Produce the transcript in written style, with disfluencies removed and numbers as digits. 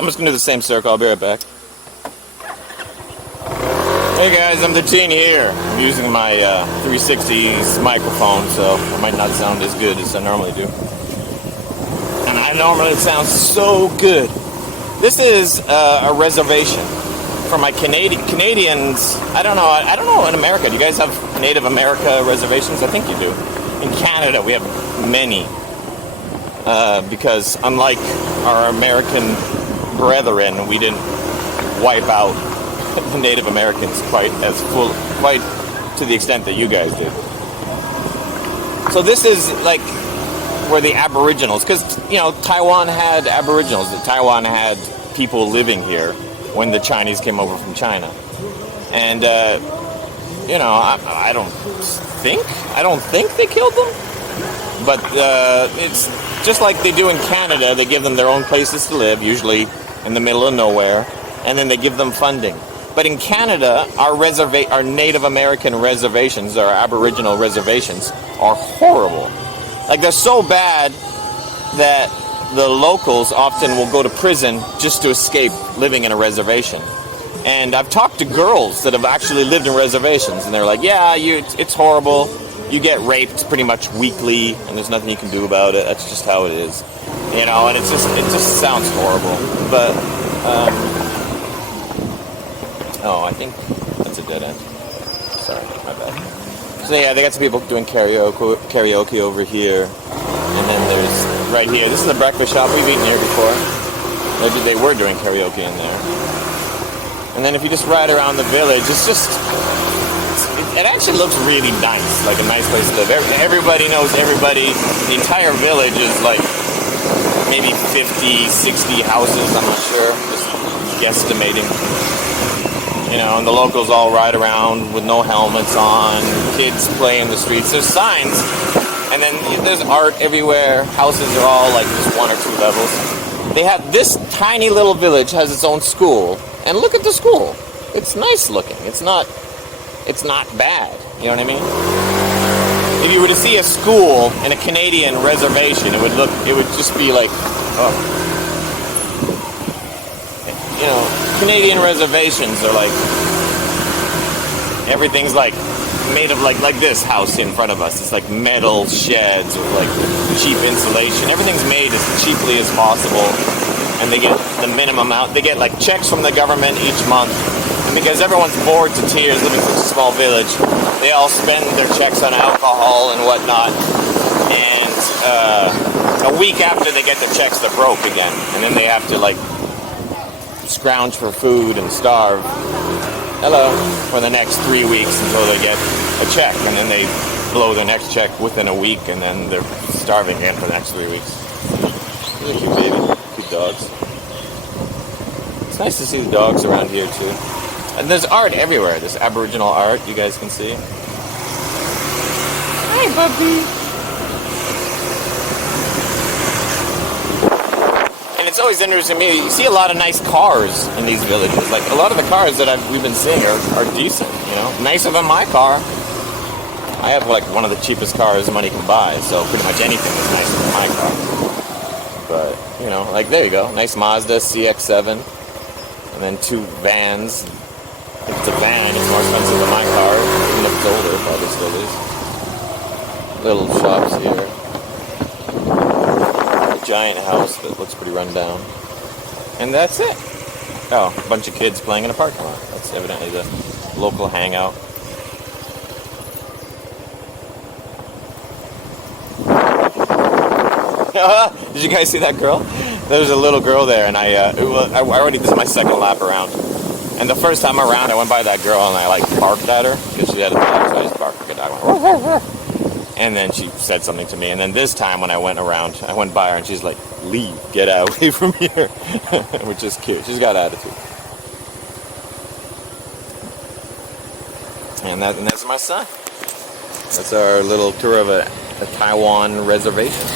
I'm just gonna do the same circle. I'll be right back. Hey guys, I'm the teen here. I'm using my 360's microphone, so it might not sound as good as I normally do. And I normally sound so good. This is a reservation for my Canadians. I don't know in America. Do you guys have Native America reservations? I think you do. In Canada, we have many. Because unlike our American brethren, we didn't wipe out the Native Americans quite to the extent that you guys did. So this is like where the Aboriginals, because Taiwan had Aboriginals. Taiwan had people living here when the Chinese came over from China, and I don't think they killed them, but it's just like they do in Canada. They give them their own places to live, usually in the middle of nowhere, and then they give them funding. But in Canada, our Native American reservations, our Aboriginal reservations, are horrible. Like, they're so bad that the locals often will go to prison just to escape living in a reservation. And I've talked to girls that have actually lived in reservations, and they're like, yeah, it's horrible. You get raped pretty much weekly, and there's nothing you can do about it. That's just how it is. And it just sounds horrible. But, I think that's a dead end. Sorry, my bad. So yeah, they got some people doing karaoke over here. And then there's, right here, this is a breakfast shop. We've eaten here before. They were doing karaoke in there. And then if you just ride around the village, it actually looks really nice, like a nice place to live. Everybody knows everybody. The entire village is like maybe 50, 60 houses, I'm not sure, just guesstimating. And the locals all ride around with no helmets on, kids play in the streets. There's signs, and then there's art everywhere. Houses are all like just 1 or 2 levels. They have, this tiny little village has its own school, and look at the school. It's nice looking. It's not bad. You know what I mean? If you were to see a school in a Canadian reservation, it would just be like, Canadian reservations are like, everything's like made of like this house in front of us. It's like metal sheds with like cheap insulation. Everything's made as cheaply as possible, and they get the minimum amount. They get like checks from the government each month. And because everyone's bored to tears living in such a small village, they all spend their checks on alcohol and whatnot. And a week after they get their checks, they're broke again. And then they have to like scrounge for food and starve for the next 3 weeks until they get a check. And then they blow their next check within a week, and then they're starving again for the next 3 weeks. These are cute baby. Cute dogs. It's nice to see the dogs around here too. And there's art everywhere. There's Aboriginal art you guys can see. Hi, puppy. And it's always interesting to me. You see a lot of nice cars in these villages. Like, a lot of the cars that we've been seeing are decent, nicer than my car. I have like one of the cheapest cars money can buy, so pretty much anything is nicer than my car. But, like, there you go. Nice Mazda CX-7. And then 2 vans. If it's a van, it's more expensive than my car. Even if it's older, probably still is. Little shops here. A giant house that looks pretty run down. And that's it. Oh, a bunch of kids playing in a parking lot. That's evidently the local hangout. Did you guys see that girl? There was a little girl there, and this is my second lap around. And the first time around, I went by that girl, and I barked at her because she had a dog, so I just barked like a dog. And then she said something to me. And then this time when I went around, I went by her, and she's like, "Leave, get out away from here," which is cute. She's got attitude. And that's my son. That's our little tour of a Taiwan reservation.